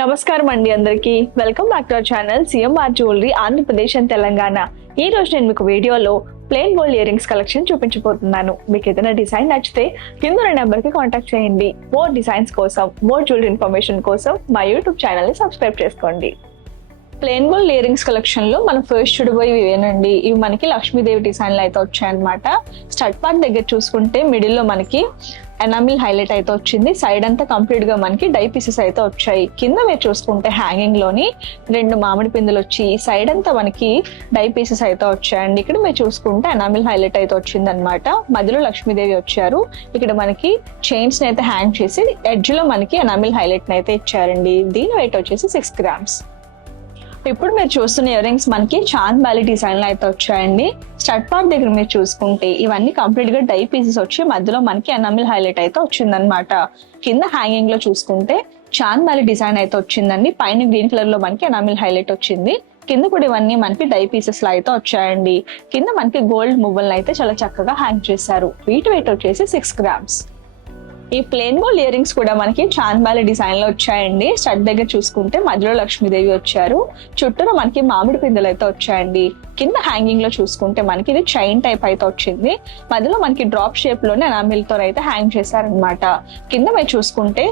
నమస్కారం అండి అందరికి. Welcome back to our channel CMR jewellery Andhra Pradesh and Telangana. ఈ రోజు నేను మీకు వీడియోలో plain gold ear rings collection చూపించబోతున్నాను. మీకు ఏదైనా డిజైన్ నచ్చితే కింద నెంబర్ కి కాంటాక్ట్ చేయండి. మోర్ డిజైన్స్ కోసం, మోర్ జ్యువెలరీ ఇన్ఫర్మేషన్ కోసం మా యూట్యూబ్ ఛానల్ ని సబ్స్క్రైబ్ చేసుకోండి. Plain gold ear rings collection లో మనం ఫస్ట్ చూడబోయేవి ఇవేనండి. ఇవి మనకి లక్ష్మీదేవి డిజైన్ లో అయితే వచ్చాయన్నమాట. స్టడ్ పార్ట్ దగ్గర చూసుకుంటే మిడిల్ లో మనకి ఎనామిల్ హైలైట్ అయితే వచ్చింది. సైడ్ అంతా కంప్లీట్ గా మనకి డై పీసెస్ అయితే వచ్చాయి. కింద మీరు చూసుకుంటే హ్యాంగింగ్ లోని 2 మామిడి పిందులు వచ్చి సైడ్ అంతా మనకి డై పీసెస్ అయితే వచ్చాయండి. ఇక్కడ మీరు చూసుకుంటే ఎనామిల్ హైలైట్ అయితే వచ్చింది అనమాట. మధ్యలో లక్ష్మీదేవి వచ్చారు. ఇక్కడ మనకి చైన్స్ అయితే హ్యాంగ్ చేసి ఎడ్జ్ లో మనకి ఎనామిల్ హైలైట్ అయితే ఇచ్చారండి. దీని వెయిట్ వచ్చేసి 6 grams. ఇప్పుడు మీరు చూస్తున్న ఇయర్ రింగ్స్ మనకి చాంద్ బాలి డిజైన్ లో అయితే వచ్చాయండి. స్టడ్ పార్ట్ దగ్గర మీరు చూసుకుంటే ఇవన్నీ కంప్లీట్ గా డై పీసెస్ వచ్చి మధ్యలో మనకి ఎనామిల్ హైలైట్ అయితే వచ్చిందనమాట. కింద హ్యాంగింగ్ లో చూసుకుంటే చాంద్ బాలి డిజైన్ అయితే వచ్చిందండి. పైన గ్రీన్ కలర్ లో మనకి ఎనామిల్ హైలైట్ వచ్చింది. కింద కూడా ఇవన్నీ మనకి డై పీసెస్ లో అయితే వచ్చాయండి. కింద మనకి గోల్డ్ మువ్వల్ అయితే చాలా చక్కగా హ్యాంగ్ చేశారు. వీటి వెయిట్ వచ్చేసి 6 grams. ఈ ప్లెయిన్ గోల్డ్ ఇయర్ రింగ్స్ కూడా మనకి చాంద్బాలి డిజైన్ లో వచ్చాయండి. స్టడ్ దగ్గర చూసుకుంటే మధ్యలో లక్ష్మీదేవి వచ్చారు. చుట్టూరు మనకి మామిడి పిందెలు అయితే వచ్చాయండి. కింద హ్యాంగింగ్ లో చూసుకుంటే మనకి ఇది చైన్ టైప్ అయితే వచ్చింది. మధ్యలో మనకి డ్రాప్ షేప్ లోనే ఎనామిల్ తో అయితే హ్యాంగ్ చేశారనమాట. కింద మీరు చూసుకుంటే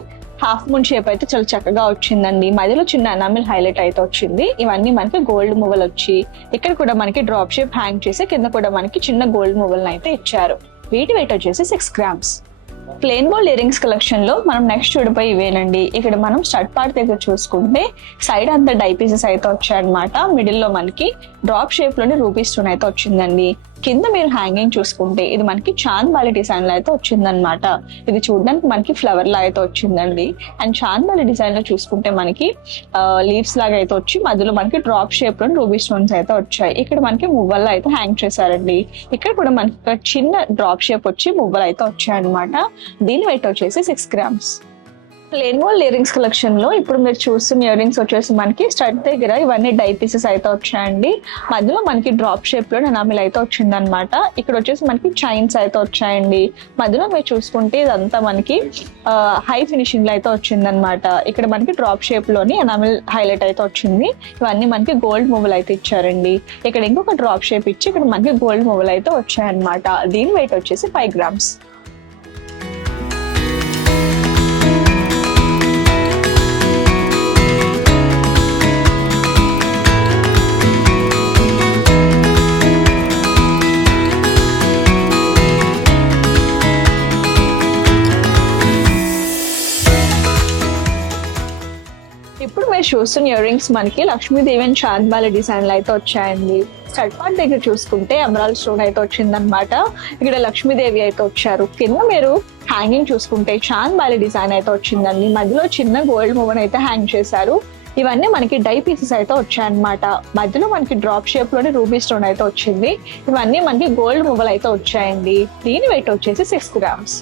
హాఫ్ మూన్ షేప్ అయితే చాలా చక్కగా వచ్చిందండి. మధ్యలో చిన్న ఎనామిల్ హైలైట్ అయితే వచ్చింది. ఇవన్నీ మనకి గోల్డ్ మువ్వలు వచ్చి ఇక్కడ కూడా మనకి డ్రాప్ షేప్ హ్యాంగ్ చేసి కింద కూడా మనకి చిన్న గోల్డ్ మువ్వలను అయితే ఇచ్చారు. వీటి వెయిట్ వచ్చేసి 6 grams. Plain gold ear rings collection లో మనం నెక్స్ట్ చూడబోయి ఇవేనండి. ఇక్కడ మనం స్టడ్ పార్ట్ దగ్గర చూసుకుంటే సైడ్ అంతా డై పీసెస్ అయితే వచ్చాయన్నమాట. మిడిల్ లో మనకి డ్రాప్ షేప్ లోని రూపీ స్టోన్ అయితే వచ్చిందండి. కింద మీరు హ్యాంగింగ్ చూసుకుంటే ఇది మనకి చాంద్ బాలి డిజైన్ లో అయితే వచ్చిందనమాట. ఇది చూడడానికి మనకి ఫ్లవర్ లా అయితే వచ్చిందండి. అండ్ చాంద్ బాలి డిజైన్ లో చూసుకుంటే మనకి లీవ్స్ లాగా అయితే వచ్చి మధ్యలో మనకి డ్రాప్ షేప్ లోని రూబీ స్టోన్స్ అయితే వచ్చాయి. ఇక్కడ మనకి మువ్వల్లో అయితే హ్యాంగ్ చేశారండి. ఇక్కడ కూడా మనకి చిన్న డ్రాప్ షేప్ వచ్చి మువ్వలు అయితే వచ్చాయన్నమాట. దీని వెయిట్ వచ్చేసి 6 grams. Plain gold ear rings collection లో ఇప్పుడు మీరు చూస్తున్న ఇయర్ రింగ్స్ వచ్చేసి మనకి స్టడ్ దగ్గర ఇవన్నీ డై పీసెస్ అయితే వచ్చాయండి. మధ్యలో మనకి డ్రాప్ షేప్ లో ఎనామిల్ అయితే వచ్చింది అనమాట. ఇక్కడ వచ్చేసి మనకి చైన్స్ అయితే వచ్చాయండి. మధ్యలో మీరు చూసుకుంటే ఇదంతా మనకి హై ఫినిషింగ్ లో అయితే వచ్చింది అనమాట. ఇక్కడ మనకి డ్రాప్ షేప్ లోని ఎనామిల్ హైలైట్ అయితే వచ్చింది. ఇవన్నీ మనకి గోల్డ్ మువ్వలు అయితే ఇచ్చారండి. ఇక్కడ ఇంకొక డ్రాప్ షేప్ ఇచ్చి ఇక్కడ మనకి గోల్డ్ మువ్వలు అయితే వచ్చాయన్నమాట. దీని వెయిట్ వచ్చేసి 5 grams. ఇప్పుడు మీరు చూస్తున్న ఇయర్ రింగ్స్ మనకి Lakshmidevi and Chand Bali design లో అయితే వచ్చాయండి. స్టడ్ పార్ట్ దగ్గర చూసుకుంటే ఎమరాల్డ్ స్టోన్ అయితే వచ్చిందనమాట. ఇక్కడ లక్ష్మీదేవి అయితే వచ్చారు. కింద మీరు హ్యాంగింగ్ చూసుకుంటే చాంద్ బాలి డిజైన్ అయితే వచ్చిందండి. మధ్యలో చిన్న గోల్డ్ మూవన్ అయితే హ్యాంగ్ చేశారు. ఇవన్నీ మనకి డై పీసెస్ అయితే వచ్చాయన్నమాట. మధ్యలో మనకి డ్రాప్ షేప్ లోని రూబీ స్టోన్ అయితే వచ్చింది. ఇవన్నీ మనకి గోల్డ్ మువ్వలు అయితే వచ్చాయండి. దీని వెయిట్ వచ్చేసి 6 grams.